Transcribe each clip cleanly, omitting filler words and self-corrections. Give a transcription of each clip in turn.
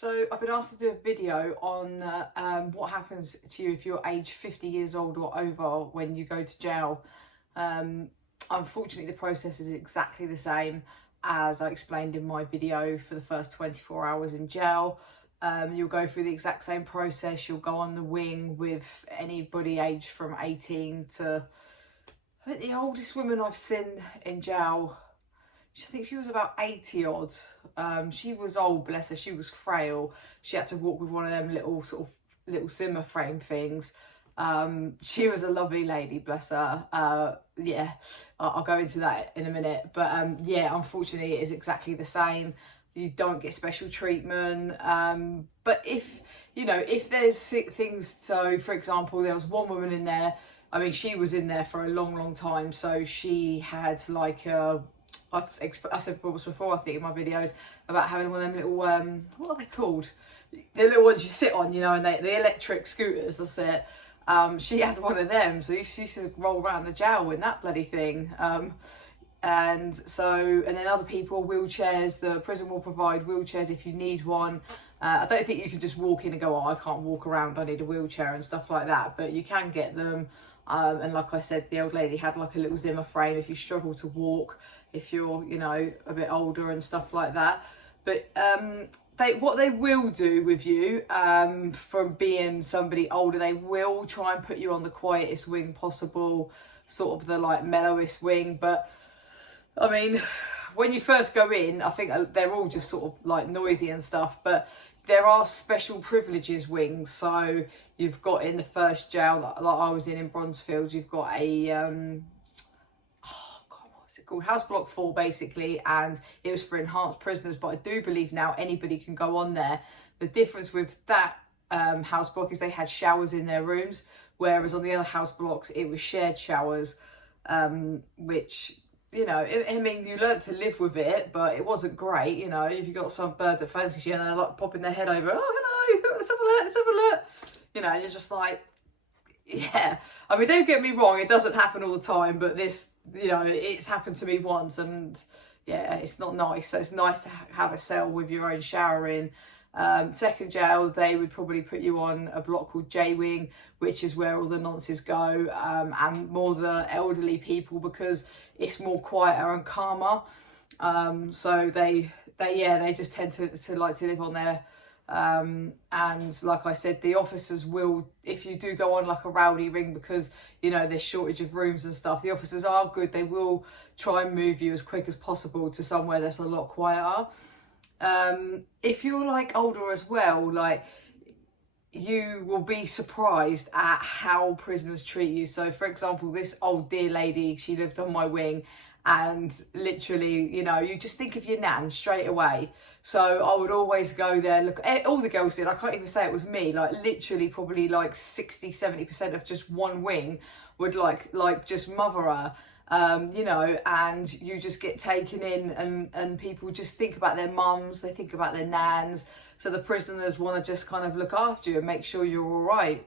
So I've been asked to do a video on what happens to you if you're age 50 years old or over when you go to jail. Um, Unfortunately, the process is exactly the same as I explained in my video for the first 24 hours in jail. You'll go through the exact same process. You'll go on the wing with anybody aged from 18 to, I think the oldest woman I've seen in jail, I think she was about 80 odd. She was old, bless her, she was frail. She had to walk with one of them little Zimmer frame things. She was a lovely lady, bless her. Yeah, I'll go into that in a minute. But yeah, unfortunately it is exactly the same. You don't get special treatment. But if there's things, so for example, there was one woman in there, I mean, she was in there for a long time. So she had like I said once before, I think in my videos, about having one of them little, what are they called? The little ones you sit on, and the electric scooters, that's it. She had one of them, so she used to roll around the jail in that bloody thing. And then other people, wheelchairs, the prison will provide wheelchairs if you need one. I don't think you can just walk in and go, oh, I can't walk around, I need a wheelchair and stuff like that, but you can get them. And like I said, the old lady had like a little Zimmer frame if you struggle to walk, if you're, a bit older and stuff like that. But what they will do with you, from being somebody older, they will try and put you on the quietest wing possible, sort of the like mellowest wing. But I mean, when you first go in, I think they're all just sort of like noisy and stuff, but there are special privileges wings. So you've got in the first jail that like I was in Bronzefield, you've got a called House Block 4 basically, and it was for enhanced prisoners, but I do believe now anybody can go on there. The difference with that house block is they had showers in their rooms, whereas on the other house blocks it was shared showers, which I mean, you learn to live with it, but it wasn't great. If you got some bird that fancies you and they're like popping their head over, oh hello, let's have a look, let's have a look, and you're just like, yeah. I mean, don't get me wrong, it doesn't happen all the time, but this, it's happened to me once, and yeah, it's not nice. So it's nice to have a cell with your own shower in. Second jail, they would probably put you on a block called J Wing, which is where all the nonces go, and more the elderly people, because it's more quieter and calmer. So they just tend to like to live on there. And like I said, the officers will, if you do go on like a rowdy ring, because there's shortage of rooms and stuff, the officers are good. They will try and move you as quick as possible to somewhere that's a lot quieter. If you're like older as well, like, you will be surprised at how prisoners treat you. So for example, this old dear lady, she lived on my wing, and literally, you just think of your nan straight away. So I would always go there, look, all the girls did, I can't even say it was me, like literally probably like 60-70% of just one wing would like just mother her. And you just get taken in, and people just think about their mums, they think about their nans. So the prisoners want to just kind of look after you and make sure you're all right.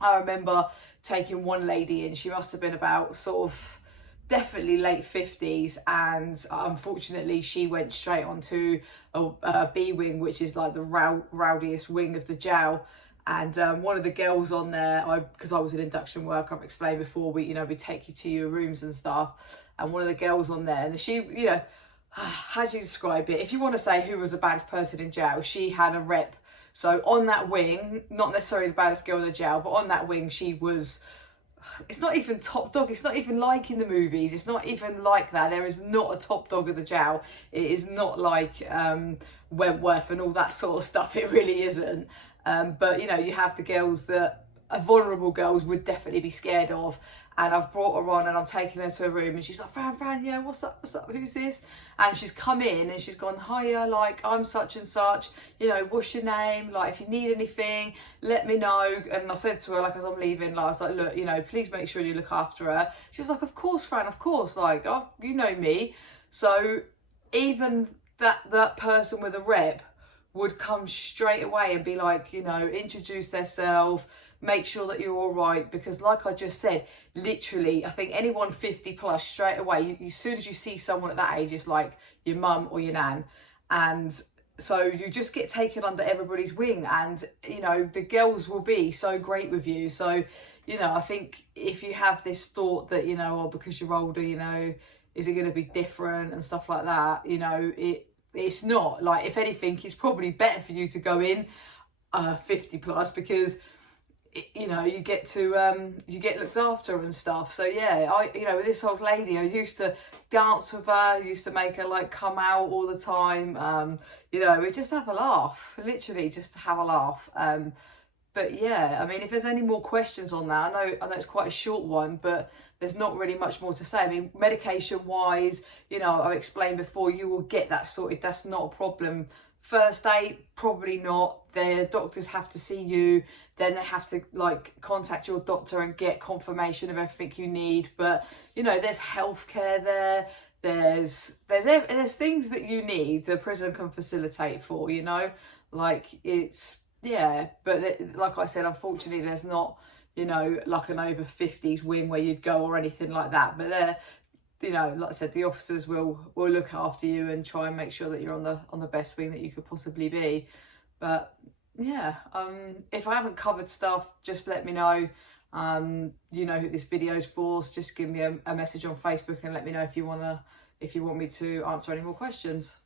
I remember taking one lady in, she must have been about sort of definitely late 50s, and unfortunately she went straight onto a B wing, which is like the rowdiest wing of the jail. And one of the girls on there, because I was an induction worker, I've explained before, we take you to your rooms and stuff. And one of the girls on there, and she, how do you describe it? If you want to say who was the baddest person in jail, she had a rep. So on that wing, not necessarily the baddest girl in the jail, but on that wing, she was, it's not even top dog. It's not even like in the movies. It's not even like that. There is not a top dog of the jail. It is not like Wentworth and all that sort of stuff. It really isn't. But you have the girls that vulnerable girls would definitely be scared of. And I've brought her on and I'm taking her to a room, and she's like, Fran, yeah, what's up, who's this? And she's come in and she's gone, hiya, like, I'm such and such, what's your name? Like, if you need anything, let me know. And I said to her, like, as I'm leaving, like, I was like, look, please make sure you look after her. She was like, of course, Fran, of course, like, oh, you know me. So even that person with a rep would come straight away and be like, introduce themselves, make sure that you're all right, because like I just said, literally, I think anyone 50 plus, straight away, as soon as you see someone at that age, it's like your mum or your nan. And so you just get taken under everybody's wing, and you know the girls will be so great with you. So you know, I think if you have this thought that, you know, oh, because you're older, you know, is it going to be different and stuff like that, you know, it's not. Like, if anything, it's probably better for you to go in 50 plus, because you know, you get looked after and stuff. So yeah, you know, with this old lady, I used to dance with her, used to make her like come out all the time. You know, we just have a laugh, literally just have a laugh. But yeah, I mean, if there's any more questions on that, I know it's quite a short one, but there's not really much more to say. I mean, medication wise, you know, I've explained before, you will get that sorted. That's not a problem. First aid, probably not. Their doctors have to see you, then they have to like contact your doctor and get confirmation of everything you need. But you know, there's healthcare there. There's things that you need the prison can facilitate for, you know, like it's, yeah. But like I said, unfortunately, there's not, you know, like an over 50s wing where you'd go or anything like that. But they're, you know, like I said, the officers will look after you and try and make sure that you're on the best wing that you could possibly be. But yeah, if I haven't covered stuff, just let me know. You know who this video's for, so just give me a message on Facebook and let me know if you want me to answer any more questions.